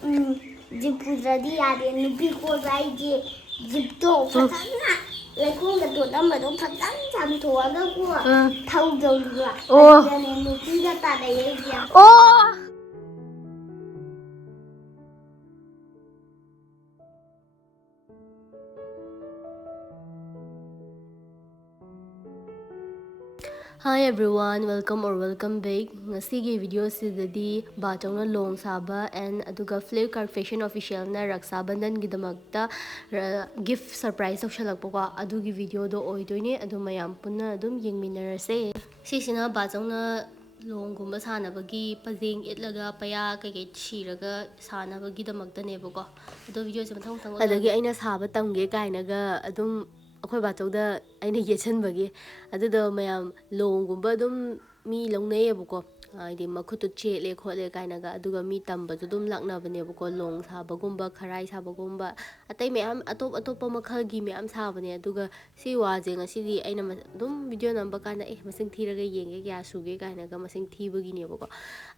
Jeep ꯄꯨꯗ꯭ꯔꯗꯤ ꯌꯥꯗꯦ ꯅꯨꯄꯤ ꯀꯣꯏꯕ ꯍꯥꯏꯁꯦ ꯖꯤꯞꯇꯣ ꯐꯖꯅ ꯂꯩꯈꯣꯝꯗ ꯇꯣꯠꯂꯝꯕꯗꯣ ꯐꯖꯅ ꯆꯥꯝꯊꯣꯛꯑꯒꯀꯣ ꯊꯧꯗꯧꯕ ꯑꯗꯨꯗꯅꯦ ꯅꯨꯄꯤꯒ ꯇꯥꯟꯅꯩꯁꯦ. Hi everyone, welcome back. Ngasigi video sidadi bachongna long saba and aduga Flipkart fashion official na Raksa Bandhan gidamakta gift surprise tawshalakpa ko adugi video do oidoine adu mayam punna adum yengminarase. Sisina bachongna long gumba sanabagi pajeng itlaga paya kai shiraga sanabagi damakta nebako adu video se mathang mathang adagi aina saba tamge kainaga adum ꯑꯩꯈꯣꯏ ꯕꯥꯆꯧꯗ ꯑꯩꯅ ꯌꯦꯠꯁꯟꯕꯒꯤ ꯑꯗꯨꯗꯣ ꯃꯌꯥꯝ ꯂꯣꯡꯒꯨꯝꯕ ꯑꯗꯨꯝ ꯃꯤ ꯂꯧꯅꯩꯌꯦꯕꯀꯣ ꯍꯥꯏꯗꯤ ꯃꯈꯨꯠꯇꯨ ꯆꯦꯠꯂꯦ ꯈꯣꯠꯂꯦ ꯀꯥꯏꯅꯒ ꯑꯗꯨꯒ ꯃꯤ ꯇꯝꯕꯁꯨ ꯑꯗꯨꯝ ꯂꯥꯛꯅꯕꯅꯦꯕꯀꯣ ꯂꯣꯡ ꯁꯥꯕꯒꯨꯝꯕ ꯈꯔꯥꯏ ꯁꯥꯕꯒꯨꯝꯕ ꯑꯇꯩ ꯃꯌꯥꯝ ꯑꯇꯣꯞꯄ ꯃꯈꯜꯒꯤ ꯃꯌꯥꯝ ꯁꯥꯕꯅꯦ ꯑꯗꯨꯒ ꯁꯤ ꯋꯥꯁꯦ ꯉꯁꯤꯗꯤ ꯑꯩꯅ ꯑꯗꯨꯝ ꯚꯤꯗꯤꯑꯣ ꯅꯝꯕ ꯀꯥꯟꯗ ꯃꯁꯤꯡ ꯊꯤꯔꯒ ꯌꯦꯡꯒꯦ ꯀꯌꯥ ꯁꯨꯒꯦ ꯀꯥꯏꯅꯒ ꯃꯁꯤꯡ ꯊꯤꯕꯒꯤꯅꯦꯕꯀꯣ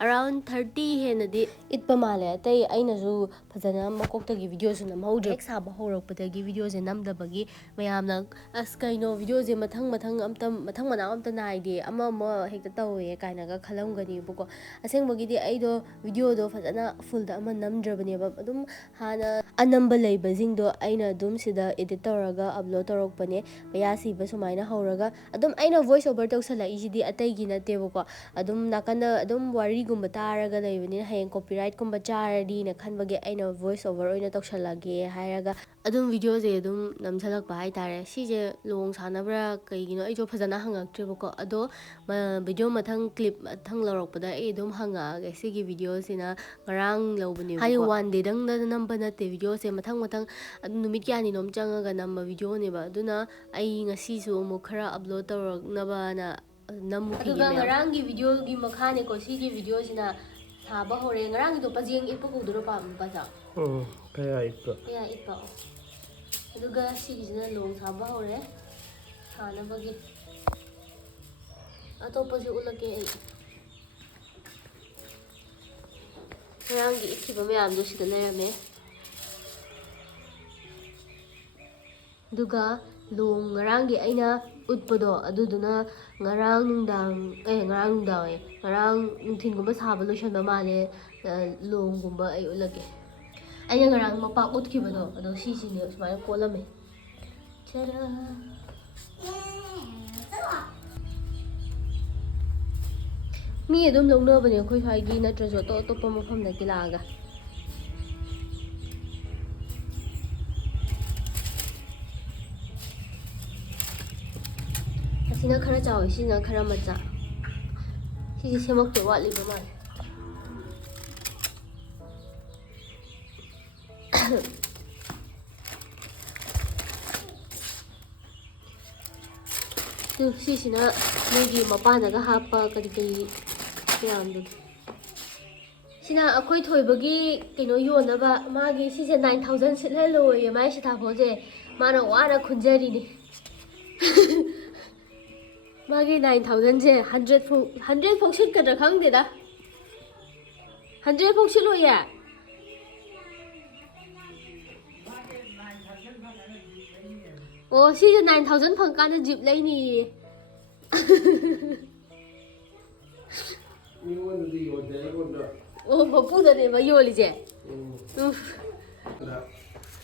ꯑꯔꯥꯎꯟ 30 ꯍꯦꯟꯅꯗꯤ ꯏꯠꯄ ꯃꯥꯜꯂꯦ ꯑꯇꯩ ꯑꯩꯅꯁꯨ ꯐꯖꯅ ꯃꯀꯣꯛꯇꯒꯤ ꯚꯤꯗꯤꯑꯣꯁꯨ ꯅꯝꯍꯧꯗ꯭ꯔꯦ ꯍꯦꯛ ꯁꯥꯕ ꯍꯧꯔꯛꯄꯗꯒꯤ ꯚꯤꯗꯤꯑꯣꯁꯦ ꯅꯝꯗꯕꯒꯤ ꯃꯌꯥꯝꯅ ꯑꯁ ꯀꯩꯅꯣ ꯚꯤꯗꯤꯑꯣꯁꯦ ꯃꯊꯪ ꯃꯅꯥꯎ ꯑꯝꯇ ꯅꯥꯏꯗꯦ ꯑꯃ ꯍꯦꯛꯇ ꯇꯧꯋꯦ ꯀꯥꯏꯅꯒ ꯈꯜꯂꯝꯒꯅꯦꯕꯀꯣ ꯑꯁꯦꯡꯕꯒꯤꯗꯤ ꯑꯩꯗꯣ ꯚꯤꯗꯤꯑꯣꯗꯣ ꯐꯖꯅ ꯐꯨꯜꯗ ꯑꯃ ꯅꯝꯗ꯭ꯔꯕꯅꯦꯕ ꯑꯗꯨꯝ ꯍꯥꯟꯅ ꯑꯅꯝꯕ ꯂꯩꯕꯁꯤꯡꯗꯣ ꯑꯩꯅ ꯑꯗꯨꯝ ꯁꯤꯗ ꯏꯗꯤꯠ ꯇꯧꯔꯒ ꯑꯞꯂꯣꯗ ꯇꯧꯔꯛꯄꯅꯦ ꯃꯌꯥ ꯁꯤꯕ ꯁꯨꯃꯥꯏꯅ ꯍꯧꯔꯒ ꯑꯗꯨꯝ ꯑꯩꯅ ꯚꯣꯏꯁ ꯑꯣꯚꯔ ꯇꯧꯁꯜꯂꯛꯏꯁꯤꯗꯤ ꯑꯇꯩꯒꯤ ꯅꯠꯇꯦꯕꯀꯣ ꯑꯗꯨꯝ ꯅꯥꯀꯟꯗ ꯑꯗꯨꯝ ꯋꯥꯔꯤꯒꯨꯝꯕ ꯇꯥꯔꯒ ꯂꯩꯕꯅꯤꯅ ꯍꯌꯦꯡ ꯀꯣꯄꯤꯔꯥꯏꯠꯀꯨꯝꯕ ꯆꯥꯔꯗꯤꯅ ꯈꯟꯕꯒꯤ ꯑꯩꯅ ꯚꯣꯏꯁ ꯑꯣꯚꯔ ꯑꯣꯏꯅ ꯇꯧꯁꯜꯂꯒꯦ ꯍꯥꯏꯔꯒ ꯑꯗꯨꯝ ꯚꯤꯗꯤꯑꯣꯁꯦ ꯑꯗꯨം ꯅꯝꯁꯜꯂꯛꯄ ꯍꯥꯏꯇꯥꯔꯦ ꯁꯤꯁꯦ ꯂꯣꯡ ꯁꯥꯟꯅꯕ꯭ꯔꯥ ꯀꯩꯒꯤꯅో ꯑꯩꯁꯨ ꯐꯖꯅ ꯍꯪꯉꯛꯇ꯭ꯔꯦꯕꯀꯣ ꯑꯗꯣ ꯚꯤꯗꯤꯑꯣ ꯃꯊꯪ ꯀ꯭ꯂꯤꯞ ꯃꯊꯪ ꯂꯧꯔꯛꯄꯗ ꯑꯩ ꯑꯗꯨꯝ ꯍꯪꯉꯛꯑꯒꯦ ꯁꯤꯒꯤ ꯚꯤꯗꯤꯑꯣꯁꯤꯅ ꯉꯔꯥꯡ ꯂꯧꯕꯅꯦꯕꯀꯣ ꯍꯥꯏꯗꯤ ꯋꯥꯟ ꯗꯦꯗꯪꯗ ꯅꯝꯕ ꯅꯠꯇꯦ ꯚꯤꯗꯤꯑꯣꯁꯦ ꯃꯊꯪ ꯅꯨꯃꯤꯠ ꯀꯌꯥꯅꯤꯅꯣꯝ ꯆꯪꯉꯒ ꯅꯝꯕ ꯚꯤꯗꯤꯑꯣꯅꯦꯕ ꯑꯗꯨꯅ ꯑꯩ ꯉꯁꯤꯁꯨ ꯑꯃꯨꯛ ꯈꯔ ꯑꯞꯂꯣꯗ ꯇꯧꯔꯛꯅꯕꯅ ꯅꯝꯃꯨꯈꯤꯒꯦ ꯑꯗꯨꯒ ꯉꯔꯥꯡꯒꯤ ꯚꯤꯗꯤꯑꯣꯒꯤ ꯃꯈꯥꯅꯦꯀꯣ ꯁꯤꯒꯤ ꯚꯤꯗꯤꯑꯣꯁꯤꯅ ꯁꯥꯕ ꯍꯧꯔꯦ ꯉꯔꯥꯡꯒꯤꯗꯣ ꯄꯖꯦꯡ ꯏꯠꯄ ꯀꯧꯗꯣꯏꯔꯣ ꯄꯥꯆꯥ ꯀꯌꯥ ꯏꯠꯄ ꯑꯗꯨꯒ ꯁꯤꯒꯤꯁꯤꯅ ꯂꯣꯡ ꯁꯥꯕ ꯍꯧꯔꯦ ꯁꯥꯅꯕꯒꯤ ꯑꯇꯣꯞꯄꯁꯨ ꯎꯠꯂꯛꯀꯦ ꯑꯩ ꯉꯔꯥꯡꯒꯤ ꯏꯠꯈꯤꯕ ꯃꯌꯥꯝꯗꯣ ꯁꯤꯗ ꯂꯩꯔꯝꯃꯦ ꯑꯗꯨꯒ ꯂꯣꯡ ꯉꯔꯥꯡꯒꯤ ꯑꯩꯅ ꯎꯠꯄꯗꯣ ꯑꯗꯨꯗꯨꯅ ꯉꯔꯥꯡ ꯅꯨꯡꯊꯤꯟꯒꯨꯝꯕ ꯁꯥꯕ ꯂꯣꯏꯁꯟꯕ ꯃꯥꯜꯂꯦ ꯂꯣꯡꯒꯨꯝꯕ ꯑꯩ ꯎꯠꯂꯛꯀꯦ ꯑꯩꯅ ꯉꯔꯥꯡ ꯃꯄꯥꯛ ꯎꯠꯈꯤꯕꯗꯣ ꯑꯗꯣ ꯁꯤꯁꯤꯡꯁꯦ ꯁꯨꯃꯥꯏꯅ ꯀꯣꯜꯂꯝꯃꯦ ꯃꯤ ꯑꯗꯨꯝ ꯂꯧꯅꯕꯅꯦ ꯑꯩꯈꯣꯏ ꯁ꯭ꯋꯥꯏꯒꯤ ꯅꯠꯇ꯭ꯔꯁꯨ ꯑꯇꯣꯞꯄ ꯃꯐꯝꯗꯒꯤ ꯂꯥꯛꯑꯒ ꯑꯁꯤꯅ ꯈꯔ ꯆꯥꯎꯋꯤ ꯁꯤꯅ ꯈꯔ ꯃꯆꯥ ꯁꯤꯁꯦ ꯁꯦꯝꯃꯛꯇ ꯋꯥꯠꯂꯤꯕ ꯃꯥꯜꯂꯦ ꯁꯤꯁꯤꯅ ꯃꯣꯏꯒꯤ ꯃꯄꯥꯟꯗꯒ ꯍꯥꯞꯄ ꯀꯔꯤ ꯃꯌꯥꯝꯗꯣ ꯁꯤꯅ ꯑꯩꯈꯣꯏ ꯊꯣꯏꯕꯒꯤ ꯀꯩꯅꯣ ꯌꯣꯟꯅꯕ ꯃꯥꯒꯤ ꯁꯤꯁꯦ 9000 ꯁꯤꯠꯍꯜꯂꯣꯌꯦ ꯃꯥꯏ ꯁꯤꯇꯥꯐꯣꯜꯁꯦ ꯃꯥꯅ ꯋꯥꯅ ꯈꯨꯟꯖꯔꯤꯅꯤ ꯃꯥꯒꯤ 9000ꯁꯦ 100 ꯐꯥꯎ ꯁꯤꯠꯀꯗ꯭ꯔꯥ ꯈꯪꯗꯦꯗ 100 ꯐꯥꯎ ꯁꯤꯠꯂꯣꯏꯌꯦ ꯑꯣ ꯁꯤꯁꯦ 9000 ꯐꯪꯀꯥꯟꯗ ꯖꯤꯞ ꯂꯩꯅꯤꯌꯦ ꯑꯣ ꯃꯄꯨꯗꯅꯦꯕ ꯌꯣꯜꯂꯤꯁꯦ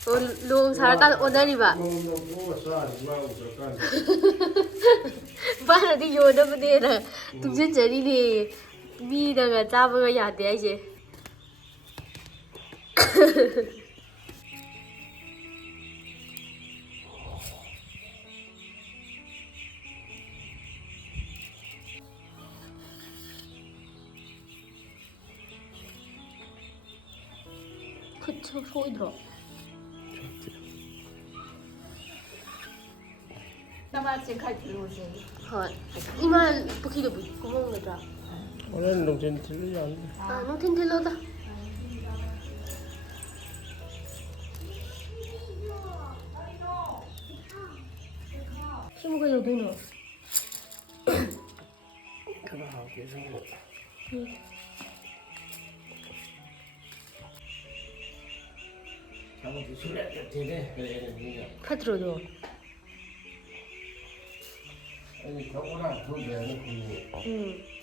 ꯑꯣ ꯂꯣꯡ ꯁꯥꯔꯀꯥꯟꯗ ꯑꯣꯟꯅꯔꯤꯕ ꯃꯥꯅꯗꯤ ꯌꯣꯟꯅꯕꯅꯦꯅ ꯇꯨꯡꯁꯤꯟꯖꯔꯤꯅꯦ ꯃꯤꯅꯒ ꯆꯥꯕꯒ ꯌꯥꯗꯦ ꯍꯥꯏꯁꯦ ꯈꯨꯠ ꯁꯣꯛꯏꯗ꯭ꯔꯣ ꯍꯣꯏ 이마 ꯄꯨꯈꯤꯗꯣ ꯀꯨꯝꯃꯝꯒꯗ꯭ꯔꯥ 오늘 농진 틀리 안 ꯅꯨꯡꯊꯤꯟ ꯊꯤꯜꯂꯣꯗ 시무 그려도이노 그거 하고 계속 잡아도 술래 되네. 그래 그래. fattrodo. 아니 저거랑 그 배는 그.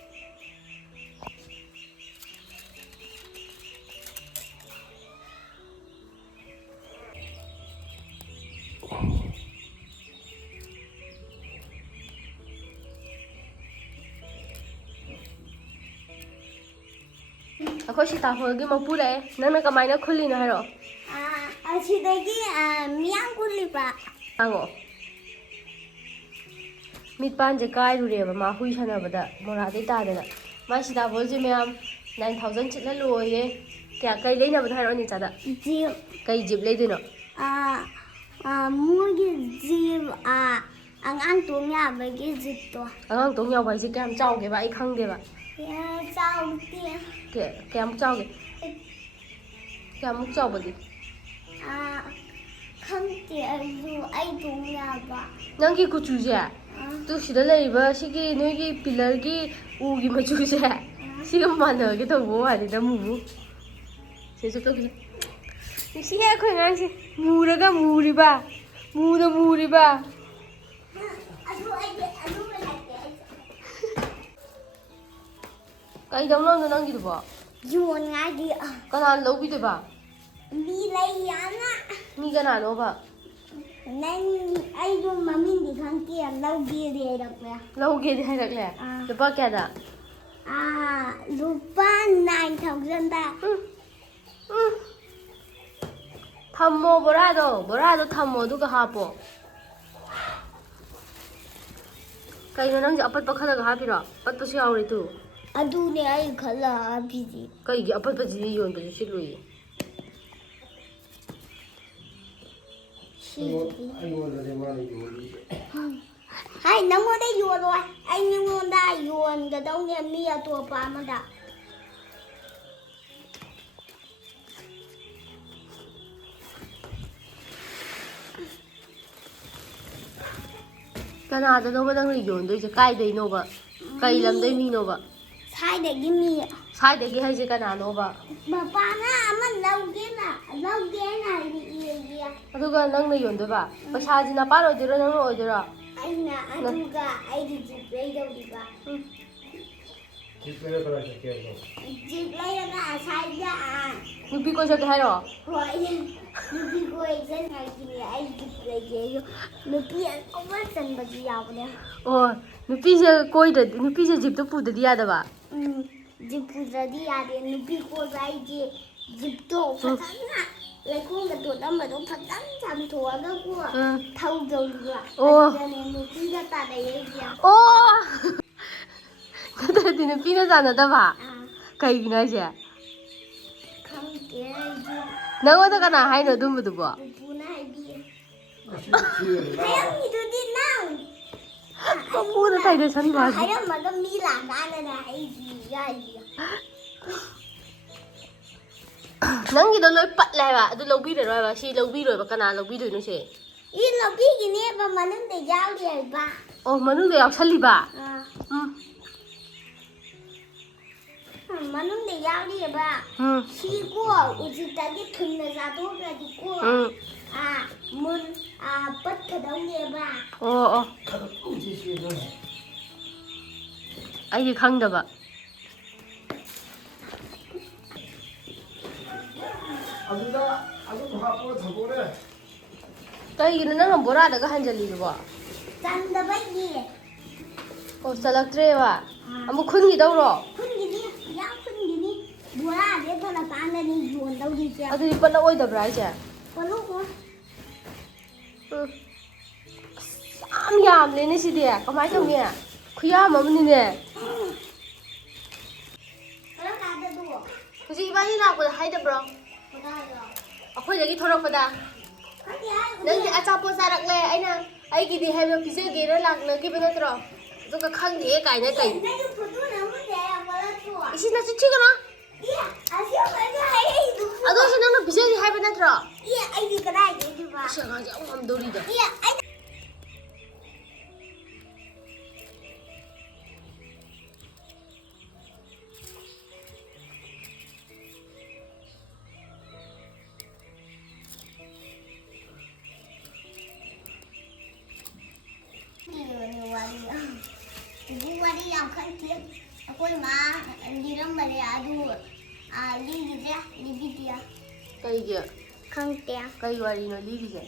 Ako si tahogi mapula nana kamay na khuli na haro. ꯑꯁꯤꯗꯒꯤ ꯃꯤꯌꯥꯝ ꯀꯨꯜꯂꯤꯕ Ango. Mitpan je kai rureba ma hui sanabada mora dei tadana. Ma sida bolje meyam 9000 chitla loye. Kya kai leina bada haro ni chada. ꯖꯤꯞ Kai jib leidino. ꯃꯣꯏꯒꯤ ꯖꯤꯞ ꯑꯉꯥꯡ ꯇꯣꯡ ꯌꯥꯕꯒꯤ ꯖꯤꯞꯇꯣ Angang tong yaw bai je kyam chawge ba ai khangde ba. ꯆꯥꯎꯗꯦ Kyam chawge. Kyam muk chawbadi. ꯈꯪꯗꯦ ꯑꯩꯁꯨ ꯑꯩ ꯇꯣꯡ ꯌꯥꯕ Nangi kuchuje. Tu sida leiba sigi noigi pillar gi ugi machuje. Siga manage to bo hari da mu. Se so to gi. Si ha khoi ngang si muraga muriba. Muda muriba. ꯑꯗꯨ ꯂꯩꯇꯦ Kai dam no nangi du ba. ꯌꯣꯟꯉꯥꯏꯗꯤ Kana lobi de ba. ꯃꯤ ꯂꯩ ꯌꯥꯝꯅ Mi kana no ba. ꯅꯪ ꯑꯩꯁꯨ ꯃꯃꯤꯡꯗꯤ ꯈꯪꯗꯦ ꯂꯧꯒꯦꯗꯤ ꯍꯥꯏꯔꯛꯄ Lauge de harakle. De ba kya da. ꯂꯨꯄꯥ 9,000ꯗ Thammo borado thammo du ka hapo. Kai no nang apat pa khala ga hapiro. Pat pa su yauri tu. ꯑꯗꯨꯅꯦ ꯑꯩ ꯈꯜꯂ ꯍꯥꯞꯄꯤꯁꯤ Kai gi apat pa ji yon ba su lui. 아이고는 말이 요리. ꯍꯥꯏ ꯅꯪꯉꯣꯟꯗ ꯌꯣꯜꯂꯣꯏ ꯑꯩ ꯅꯉꯣꯟꯗ ꯌꯣꯟꯒꯗꯧꯅꯦ ꯃꯤ ꯑꯇꯣꯞꯄ ꯑꯃꯗ Kana da no ba nang yon doi je kai dei no ba. Kai lam dei mi no ba. ꯁ꯭ꯋꯥꯏꯗꯒꯤ ꯃꯤ Sai de gi hai je kana no ba. ꯃꯄꯥꯅ ꯑꯃ ꯂꯧꯒꯦꯅ ꯍꯥꯏꯔꯛꯑꯦ Aduga nang na yon doi ba. Paisa ji na pa ro diro nang ro diro. ꯑꯩꯅ ꯑꯗꯨꯒ ꯑꯩꯒꯤ jeep ꯂꯩꯗꯧꯔꯤꯕ 집에서 그렇게 해서. Jeep ꯂꯩꯔꯒ ꯑꯁꯥꯏꯗ Nupi ko sa hai ro. ꯍꯣꯏ ꯅꯨꯄꯤ ꯀꯣꯏꯖꯅꯉꯥꯏꯒꯤꯅꯦ ꯑꯩ ꯖꯤꯞ ꯂꯩꯒꯦ ꯑꯩꯁꯨ ꯅꯨꯄꯤ ꯑꯇꯣꯞꯄ ꯆꯟꯕꯁꯨ ꯌꯥꯎꯕꯅꯦ Oh, nupi je koi da nupi je jip to pu da dia da ba. ꯖꯤꯞ ꯄꯨꯗ꯭ꯔꯗꯤ ꯌꯥꯗꯦ ꯅꯨꯄꯤ ꯀꯣꯏꯕ ꯑꯩꯁꯦ ꯖꯤꯞꯇꯣ ꯐꯖꯅ ꯂꯩꯈꯣꯝꯗ ꯇꯣꯠꯂꯝꯕꯗꯣ ꯐꯖꯅ ꯆꯥꯝꯊꯣꯛꯑꯒꯀꯣ ꯊꯧꯗꯧꯔꯤꯕ ꯑꯗꯨꯗꯅꯦ ꯅꯨꯄꯤꯒ ꯇꯥꯟꯅꯩꯁꯦ Oh! Nada nupi na sana da ba. Kai gi na je. ꯈꯪꯗꯦ ꯑꯩꯁꯨ Nango kana hai no dum du ba. ꯄꯨꯄꯨꯅ ꯍꯥꯏꯕꯤꯌꯦ ꯍꯥꯏꯔꯝꯃꯤꯗꯨꯗꯤ ꯅꯪ Pu da tai da san ba. ꯍꯥꯏꯔꯝꯃꯒ ꯃꯤ ꯂꯥꯛꯀꯥꯟꯗꯅ ꯑꯩꯒꯤ ꯌꯥꯏꯌꯦ Nangi do loi pat lai ba. Adu lobi de roi ba. Si lobi roi ba kana lobi doi no se. 이 ꯂꯧꯕꯤꯒꯤꯅꯦꯕ ꯃꯅꯨꯡꯗ ꯌꯥꯎꯔꯤ ꯍꯥꯏꯕ Oh, manu da yaw sali ba. ꯃꯅꯨꯡꯗ ꯌꯥꯎꯔꯤꯑꯕ ꯁꯤꯀꯣ ꯍꯧꯖꯤꯛꯇꯗꯤ ꯊꯨꯅ ꯆꯥꯊꯣꯛꯈ꯭ꯔꯗꯤꯀꯣ ꯄꯠꯀꯗꯧꯅꯦꯕ Oh. Ai khang da ba. 아주다 아주 바쁘고 더보래. Kai gi nang bora da ga hanjali du ba. ꯆꯟꯗꯕꯒꯤ Oh, salaktre ba. Amu khun gi dau ro. ꯈꯨꯟꯒꯤꯅꯤ ꯌꯥꯝ ꯈꯨꯟꯒꯤꯅꯤ ꯕꯣꯔꯥꯗꯤ ꯐꯔꯀꯥꯟꯗꯅꯤ ꯌꯣꯟꯗꯧꯔꯤꯁꯦ Adu di pat la oi da bra je. ꯄꯣꯠꯂꯨꯀꯣ Yam le ne si de. Kamai tong ne. Khuyam ma ni ne. ꯐꯔꯀꯥꯟꯗꯗꯣ Huji ibani na ko hai da bro. ꯀꯗꯥꯏꯗ Akhoi da gi thorak pa da. ꯈꯪꯗꯦ ꯍꯥꯏ Nang di achapo sarak le aina ai gi di hai ba pise ge ra lak na gi ba na tro. Du ka khang de kai na kai. ꯅꯪꯁꯨ photo ꯅꯝꯃꯨꯗꯦ ꯌꯥꯝ Isi na chi ga na. ꯑꯁꯦꯡꯕꯩꯁꯨ ꯍꯥꯏꯔꯛꯏꯗꯨꯕꯨ Ado si nang na pise gi hai ba na tro. ꯑꯩꯗꯤ ꯀꯗꯥꯏꯗꯒꯤꯕ Sa ga ja am dori da. ꯑꯩ ꯈꯪꯗꯦ ꯑꯩꯈꯣꯏ ꯃꯥ ꯂꯤꯔꯝꯕꯅꯦ ꯑꯗꯨ ꯂꯤꯒꯤꯗ꯭ꯔꯦ ꯂꯤꯕꯤꯗꯦ ꯀꯩꯒꯤ ꯈꯪꯗꯦ ꯀꯩ ꯋꯥꯔꯤꯅꯣ ꯂꯤꯔꯤꯁꯦ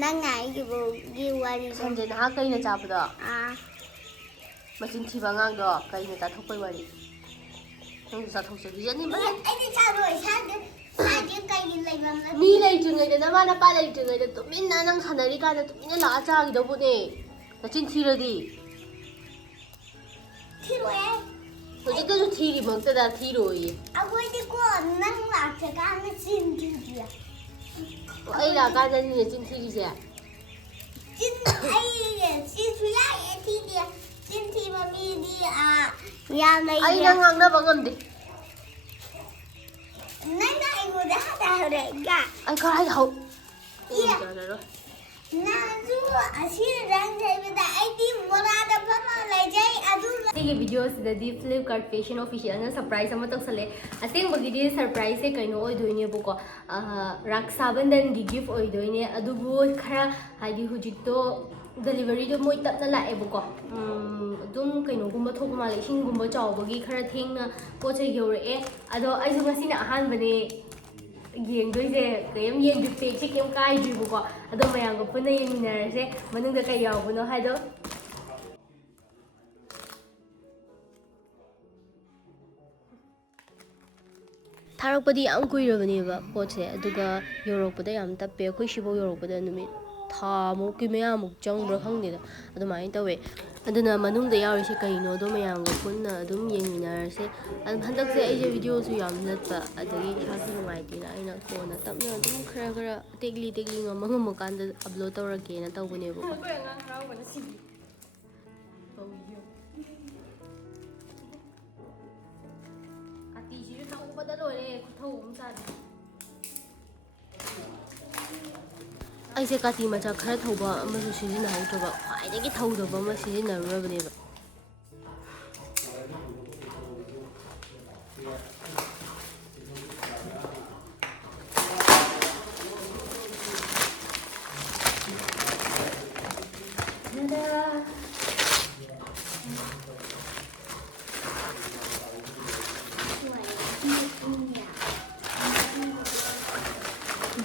ꯅꯪꯅ ꯑꯩꯒꯤ ꯋꯥꯔꯤꯗꯣ ꯁꯟꯁꯦ ꯅꯍꯥꯛ ꯀꯩꯅ ꯆꯥꯕꯗꯣ ꯑꯥ ꯃꯆꯤꯟ ꯊꯤꯕ ꯑꯉꯥꯡꯗꯣ ꯀꯩꯅ ꯆꯥꯊꯣꯛꯄꯩ ꯋꯥꯔꯤ ꯅꯪꯁꯨ ꯆꯥꯊꯣꯛꯆꯈꯤꯖꯅꯤ ꯑꯩꯗꯤ ꯆꯥꯔꯣꯏ ꯁꯥꯗꯦ ꯀꯩꯒꯤ ꯂꯩꯐꯝ ꯃꯤ ꯂꯩꯇ꯭ꯔꯤꯉꯩꯗ ꯅꯃꯥ ꯅꯄꯥ ꯂꯩꯇ꯭ꯔꯤꯉꯩꯗ ꯇꯨꯃꯤꯟꯅ ꯅꯪ ꯁꯥꯟꯅꯔꯤꯀꯥꯟꯗ ꯇꯨꯃꯤꯟꯅ ꯂꯥꯛꯑ ꯆꯥꯈꯤꯗꯧꯕꯅꯦ ꯅꯆꯤꯟ ꯊꯤꯔꯗꯤ ꯊꯤꯔꯣꯏ ꯍꯧꯖꯤꯛꯇꯁꯨ ꯊꯤꯔꯤꯃꯛꯇꯗ ꯊꯤꯔꯣꯏꯌꯦ ꯑꯩꯈꯣꯏꯗꯤꯀꯣ ꯅꯪ ꯂꯥꯛꯇ꯭ꯔꯀꯥꯟꯗ ꯆꯤꯟ ꯊꯤꯗꯦ ꯑꯩ ꯂꯥꯛꯀꯥꯟꯗꯅꯤꯅꯦ ꯆꯤꯟ ꯊꯤꯔꯤꯁꯦ ꯆꯤꯟ ꯁꯨꯡꯌꯥ ꯊꯤꯗꯦ ꯆꯤꯟ ꯊꯤꯕ ꯃꯤꯗꯤ ꯌꯥꯝ ꯂꯩꯌꯦ ꯑꯩꯅ ꯉꯥꯡꯅꯕ ꯉꯝꯗꯦ ꯅꯪꯅ ꯑꯩꯉꯣꯟꯗ ꯍꯥꯏꯔꯛꯑꯦ ꯑꯩ ꯀꯔꯥꯏꯗ ꯍꯧ ꯅꯪꯁꯨ ꯑꯁꯤ ꯔꯪ ꯁꯩꯕꯗ ꯑꯩꯗꯤ ꯃꯣꯔꯥꯗ ꯐꯝꯃ ꯂꯩꯖꯩ ꯑꯗꯨꯒ ꯁꯤꯒꯤ ꯚꯤꯗꯤꯑꯣꯁꯤꯗꯗꯤ ꯐ꯭ꯂꯤꯞꯀꯥꯔꯠ ꯐꯦꯁꯟ ꯑꯣꯐꯤꯁꯤꯌꯦꯜꯅ ꯁꯔꯄ꯭ꯔꯥꯏꯖ ꯑꯃ ꯇꯧꯁꯜꯂꯦ ꯑꯁꯦꯡꯕꯒꯤꯗꯤ ꯁꯔꯄ꯭ꯔꯥꯏꯖꯁꯦ ꯀꯩꯅꯣ ꯑꯣꯏꯗꯣꯏꯅꯦꯕꯀꯣ ꯔꯛꯁꯥꯕꯟꯙꯟꯒꯤ ꯒꯤꯐ ꯑꯣꯏꯗꯣꯏꯅꯦ ꯑꯗꯨꯕꯨ ꯈꯔ ꯍꯥꯏꯗꯤ ꯍꯧꯖꯤꯛꯇꯣ ꯗꯦꯂꯤꯚꯔꯤꯗꯣ ꯃꯣꯏ ꯇꯞꯅ ꯂꯥꯛꯑꯦꯕꯀꯣ ꯑꯗꯨꯝ ꯀꯩꯅꯣꯒꯨꯝꯕ ꯊꯣꯛꯄ ꯃꯥꯜꯂꯦ ꯏꯁꯤꯡꯒꯨꯝꯕ ꯆꯥꯎꯕꯒꯤ ꯈꯔ ꯊꯦꯡꯅ ꯄꯣꯠ ꯆꯩ ꯌꯧꯔꯛꯑꯦ ꯑꯗꯣ ꯑꯩꯁꯨ ꯉꯁꯤꯅ ꯑꯍꯥꯟꯕꯅꯦ ꯌꯦꯡꯗꯣꯏꯁꯦ ꯀꯩꯝ ꯌꯦꯡꯗ꯭ꯔꯤ ꯄꯦꯛꯁꯦ ꯀꯩꯝ ꯀꯥꯏꯗ꯭ꯔꯤꯕꯀꯣ ꯑꯗꯣ ꯃꯌꯥꯝꯒ ꯄꯨꯟꯅ ꯌꯦꯡꯃꯤꯟꯅꯔꯁꯦ ꯃꯅꯨꯡꯗ ꯀꯩ ꯌꯥꯎꯕꯅꯣ ꯍꯥꯏꯗꯣ ꯊꯥꯔꯛꯄꯗꯤ ꯌꯥꯝ ꯀꯨꯏꯔꯕꯅꯦꯕ ꯄꯣꯠꯁꯦ ꯑꯗꯨꯒ ꯌꯧꯔꯛꯄꯗ ꯌꯥꯝ ꯇꯞꯄꯦ ꯑꯩꯈꯣꯏ ꯁꯤꯐꯥꯎ ꯌꯧꯔꯛꯄꯗ ꯅꯨꯃꯤꯠ ꯊꯥꯃꯨꯛꯀꯤ ꯃꯌꯥꯃꯨꯛ ꯆꯪꯕ꯭ꯔꯥ ꯈꯪꯗꯦꯗ ꯑꯗꯨꯃꯥꯏꯅ ꯇꯧꯋꯦ ꯑꯗꯨꯅ ꯃꯅꯨꯡꯗ ꯌꯥꯎꯔꯤꯁꯦ ꯀꯩꯅꯣꯗꯣ ꯃꯌꯥꯝꯒ ꯄꯨꯟꯅ ꯑꯗꯨꯝ ꯌꯦꯡꯃꯤꯟꯅꯔꯁꯦ ꯍꯟꯗꯛꯁꯦ ꯑꯩꯁꯦ ꯚꯤꯗꯤꯑꯣꯁꯨ ꯌꯥꯝ ꯅꯠꯄ ꯑꯗꯒꯤ ꯏꯁꯥꯁꯨ ꯅꯨꯡꯉꯥꯏꯇꯦꯅ ꯑꯩꯅ ꯀꯣꯟꯅ ꯇꯞꯅ ꯑꯗꯨꯝ ꯈꯔ ꯇꯦꯛꯂꯤ ꯉꯝꯃꯀꯥꯟꯗ ꯑꯞꯂꯣꯗ ꯇꯧꯔꯛꯀꯦꯅ ꯇꯧꯕꯅꯦꯕꯀꯣ ꯑꯇꯤꯁꯤꯁꯨ ꯊꯧꯕꯗ ꯂꯣꯏꯔꯦ ꯈꯨꯊꯧ ꯑꯃ ꯆꯥꯗꯦ ꯑꯩꯁꯦ ꯀꯥꯇꯤ ꯃꯆꯥ ꯈꯔ ꯊꯧꯕ ꯑꯃꯁꯨ ꯁꯤꯖꯤꯟꯅꯍꯧꯗ꯭ꯔꯕ ꯈ꯭ꯋꯥꯏꯗꯒꯤ ꯊꯧꯗꯕ ꯑꯃ ꯁꯤꯖꯤꯟꯅꯔꯨꯔꯕꯅꯦꯕ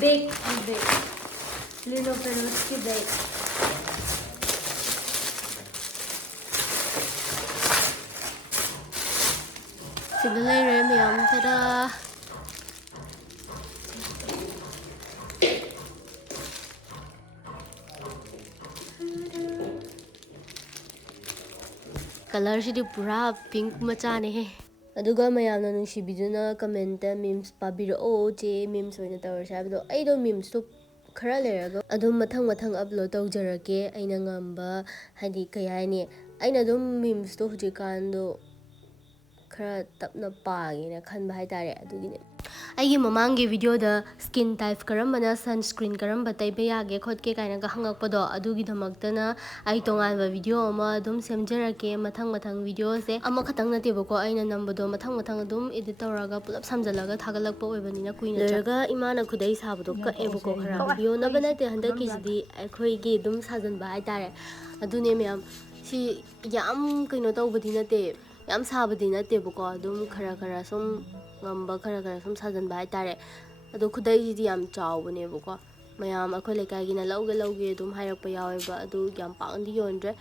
Big. Lino Peruski bag. Sila layre miyam. Tada! Color sidi pura pink machane he. ꯑꯗꯨꯒ ꯃꯌꯥꯝꯅ ꯅꯨꯡꯁꯤꯕꯤꯗꯨꯅ ꯀꯃꯦꯟꯇ ꯃꯤꯝꯁ ꯄꯥꯕꯤꯔꯛꯑꯣ ꯆꯦ ꯃꯤꯝꯁ ꯑꯣꯏꯅ ꯇꯧꯔꯁꯦ ꯍꯥꯏꯕꯗꯣ ꯑꯩꯗꯣ ꯃꯤꯝꯁꯇꯣ ꯈꯔ ꯂꯩꯔꯒ ꯑꯗꯨꯝ ꯃꯊꯪ ꯑꯞꯂꯣꯗ ꯇꯧꯖꯔꯛꯀꯦ ꯑꯩꯅ ꯉꯝꯕ ꯍꯥꯏꯗꯤ ꯀꯩ ꯍꯥꯏꯅꯤ ꯑꯩꯅ ꯑꯗꯨꯝ ꯃꯤꯝꯁꯇꯣ ꯍꯧꯖꯤꯛꯀꯥꯟꯗꯣ ꯈꯔ ꯇꯞꯅ ꯄꯥꯒꯦꯅ ꯈꯟꯕ ꯍꯥꯏꯇꯥꯔꯦ ꯑꯗꯨꯒꯤꯅꯦ ꯑꯩꯒꯤ ꯃꯃꯥꯡꯒꯤ ꯚꯤꯗꯤꯑꯣꯗ ꯁ꯭ꯀꯤꯟ ꯇꯥꯏꯞ ꯀꯔꯝꯕꯅ ꯁꯟꯁꯀ꯭ꯔꯤꯟ ꯀꯔꯝꯕ ꯇꯩꯕ ꯌꯥꯒꯦ ꯈꯣꯠꯀꯦ ꯀꯥꯏꯅꯒ ꯍꯪꯉꯛꯄꯗꯣ ꯑꯗꯨꯒꯤꯗꯃꯛꯇꯅ ꯑꯩ ꯇꯣꯉꯥꯟꯕ ꯚꯤꯗꯤꯑꯣ ꯑꯃ ꯑꯗꯨꯝ ꯁꯦꯝꯖꯔꯛꯀே ꯃꯊꯪ ꯚꯤꯗꯤꯑꯣꯁꯦ ꯑꯃꯈꯛꯇꯪ ꯅꯠꯇꯦꯕꯀꯣ ꯑꯩꯅ ꯅꯝꯕꯗꯣ ꯃꯊꯪ ꯑꯗꯨꯝ ꯏꯗꯤꯠ ꯇꯧꯔꯒ ꯄꯨꯂꯞ ꯁꯝꯖꯜꯂꯒ ꯊꯥꯒꯠꯂꯛꯄ ꯑꯣꯏꯕꯅꯤꯅ ꯀꯨꯏꯅ ꯂꯣꯏꯔꯒ ꯏꯃꯥꯅ ꯈꯨꯗꯩ ꯁꯥꯕꯗꯣ ꯀꯛꯑꯦꯕꯀꯣ ꯈꯔ ꯌꯣꯟꯅꯕ ꯅꯠꯇꯦ ꯍꯟꯗꯛꯀꯤꯁꯤꯗꯤ ꯑꯩꯈꯣꯏꯒꯤ ꯑꯗꯨꯝ ꯁꯥꯖꯟꯕ ꯍꯥꯏꯇꯥꯔꯦ ꯑꯗꯨꯅꯦ ꯃꯌꯥꯝ ꯁꯤ ꯌꯥꯝ ꯀꯩꯅꯣ ꯇꯧꯕꯗꯤ ꯅꯠꯇꯦ ꯌꯥꯝ ꯁꯥꯕꯗꯤ ꯅꯠꯇꯦꯕꯀꯣ ꯑꯗꯨꯝ ꯈꯔ ꯁꯨꯝ ꯉꯝꯕ ꯈꯔ ꯁꯨم ꯁꯥꯖꯟꯕ ꯍꯥꯏꯇꯥꯔꯦ ꯑꯗꯣ ꯈꯨꯗꯩꯁꯤꯗꯤ ꯌꯥꯝ ꯆꯥꯎꯕꯅꯦꯕꯀꯣ ꯃꯌꯥꯝ ꯑꯩꯈꯣꯏ ꯂꯩꯀꯥꯏꯒꯤꯅ ꯂꯧꯒꯦ ꯑꯗꯨꯝ ꯍꯥꯏꯔꯛꯄ ꯌꯥꯎꯋꯦꯕ ꯑꯗꯨ ꯌꯥꯝ ꯄꯥꯛꯅꯗꯤ ꯌꯣꯟꯗ꯭ꯔꯦ